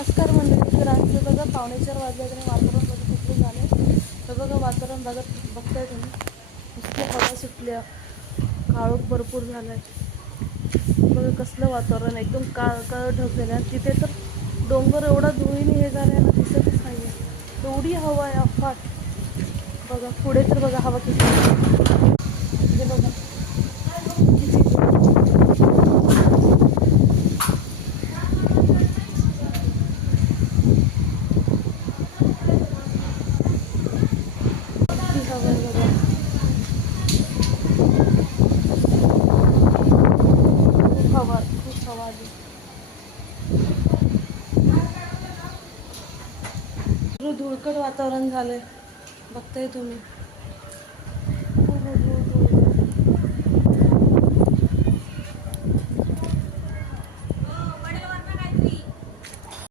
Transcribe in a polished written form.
नमस्कार मंडळी. तर आज बघा 4:15 वाजले आणि वातावरण बघितलं झालं. तर बघा वातावरण बघताय तुम्ही, नुसती हवा सुटली, काळोख भरपूर झाला आहे. बघा कसलं वातावरण, एकदम काळ ढग झाले आणि तिथे तर डोंगर एवढा धुळीने हे झालं आहे ना, दिसतच नाही आहे. एवढी हवा आहे अफाट. बघा पुढे तर बघा हवा किती हे बघा किती हवा आहे बघा. खूप हवा आली. धुळकट वातावरण झालंय, बघताय तुम्ही.